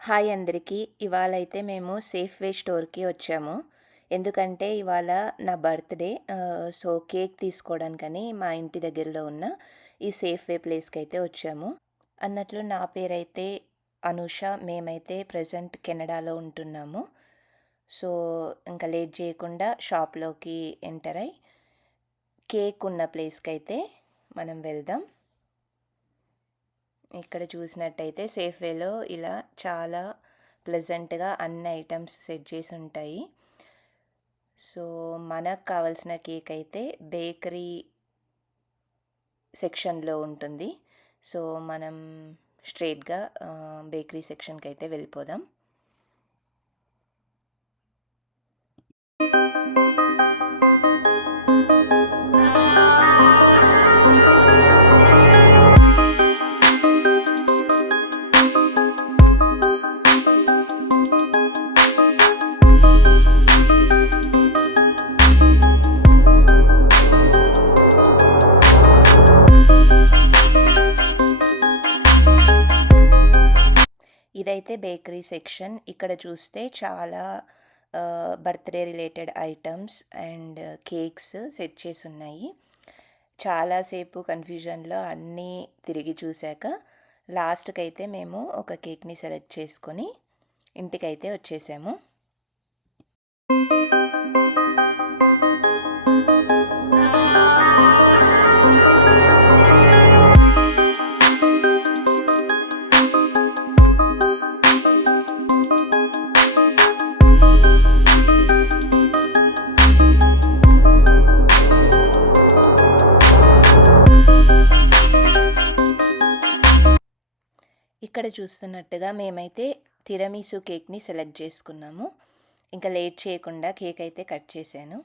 Hi అందరికీ. ఇవాళైతే మేము సేఫ్‌వే స్టోర్‌కి వచ్చాము. ఎందుకంటే ఇవాళ నా బర్త్‌డే. సో, కేక్ తీసుకోవడానికని మా ఇంటి దగ్గరలో ఉన్న ఈ సేఫ్‌వే ప్లేస్‌కైతే వచ్చాము. అన్నట్లు నా పేరైతే అనూష. మేమైతే ప్రెజెంట్ కెనడాలో ఉంటున్నాము. సో, ఇంకా లేట్ చేయకుండా షాప్‌లోకి ఎంటర్ అయ్యి కేక్ ఉన్న ప్లేస్‌కైతే మనం వెళ్దాం. ఇక్కడ చూసినట్టయితే సేఫ్‌వేలో ఇలా చాలా ప్లెజెంట్‌గా అన్ని ఐటమ్స్ సెట్ చేసి ఉంటాయి. సో, మనకు కావాల్సిన కేక్ అయితే బేకరీ సెక్షన్‌లో ఉంటుంది. సో, మనం స్ట్రెయిట్‌గా బేకరీ సెక్షన్‌కి అయితే వెళ్ళిపోదాం. ఇదైతే బేకరీ సెక్షన్. ఇక్కడ చూస్తే చాలా birthday related items and cakes set చేసి ఉన్నాయి. చాలాసేపు కన్‌ఫ్యూజన్‌లో అన్నీ తిరిగి చూశాక లాస్ట్‌కైతే మేము ఒక కేక్‌ని సెలెక్ట్ చేసుకొని ఇంటికైతే వచ్చేసాము. ఇక్కడ చూస్తున్నట్టుగా మేమైతే తిరమిసు కేక్‌ని సెలెక్ట్ చేసుకున్నాము. ఇంకా లేట్ చేయకుండా కేక్ అయితే కట్ చేశాను.